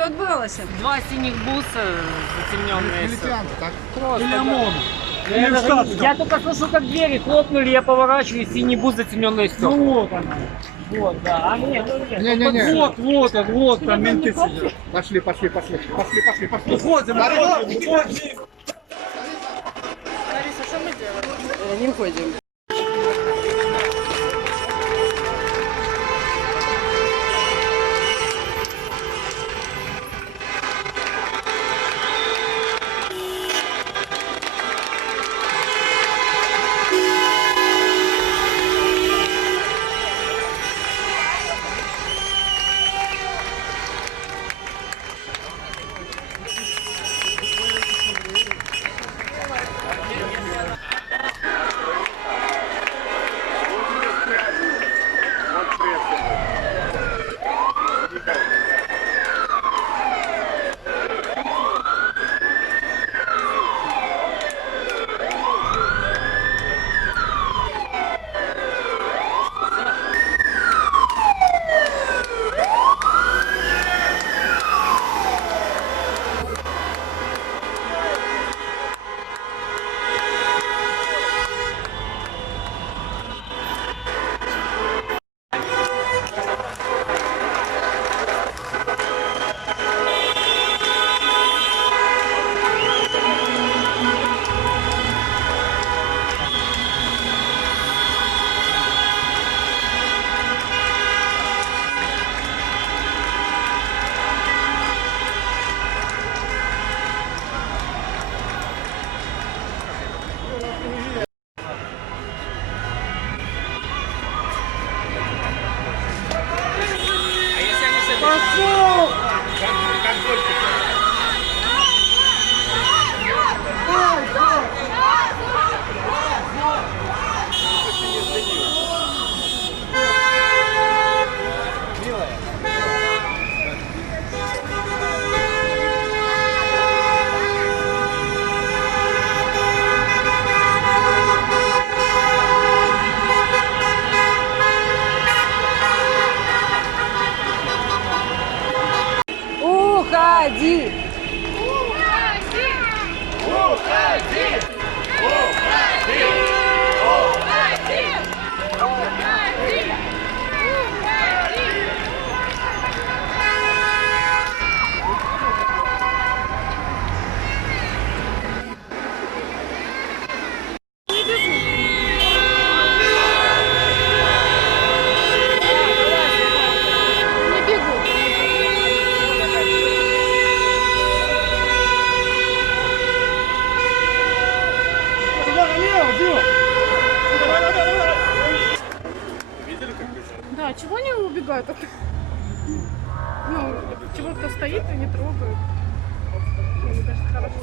Що відбувалося? Два синих буса затемненные. Милитанты, так? Просто, Или да. ОМОН. Я только слышу, как двери хлопнули, я поворачиваюсь, синий бус затемненные стекла. Ну вот она. Вот, да. А нет, ну нет. Не-не-не. Вот, там менты сидят. Пошли. Уходим. Лариса, що ми робимо? Не виходимо. Уходи! Да, чего они убегают? Ну, чего кто стоит и не трогает. Мне кажется, хорошо.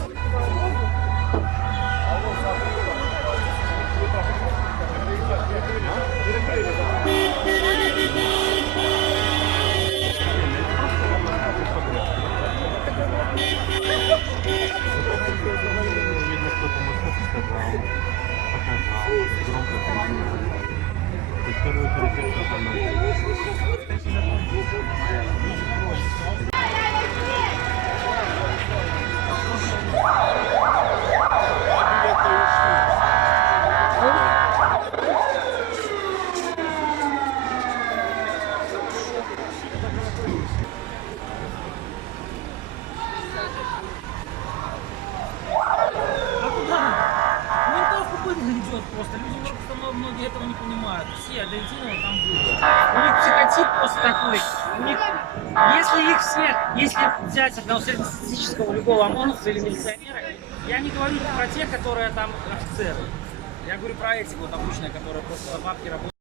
Идет просто. Люди просто многие этого не понимают. Все до единого там будут. У них психотип просто такой. У них, если их всех, если взять одного среднестатистического любого ОМОНовца или милиционера, я не говорю про тех, которые там офицеры. Я говорю про этих вот обычные, которые просто за бабки работают.